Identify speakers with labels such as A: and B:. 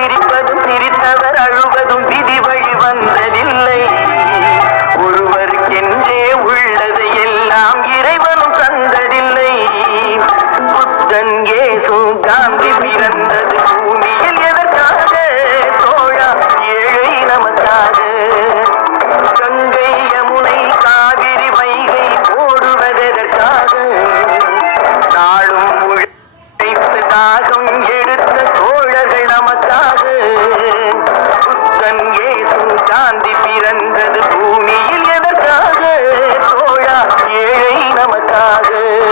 A: சிரிப்பதும் சிரித்தவர் அழுவதும் விதி வழி வந்ததில்லை. ஒருவருக்கென்றே உள்ளது எல்லாம் இறைவனும் தந்ததில்லை. புத்தன் ஏசு காந்தி பிறந்தது பூமியில் எதற்காக? தோழா ஏழை நமக்காக. கங்கை யமுனை காவிரி வைகை போடுவதற்காக நாளும் உழைத்து தாகம் ஏசு சாந்தி பிறந்தது பூமியில் எதற்காக? தோழா ஏழை நமக்காக.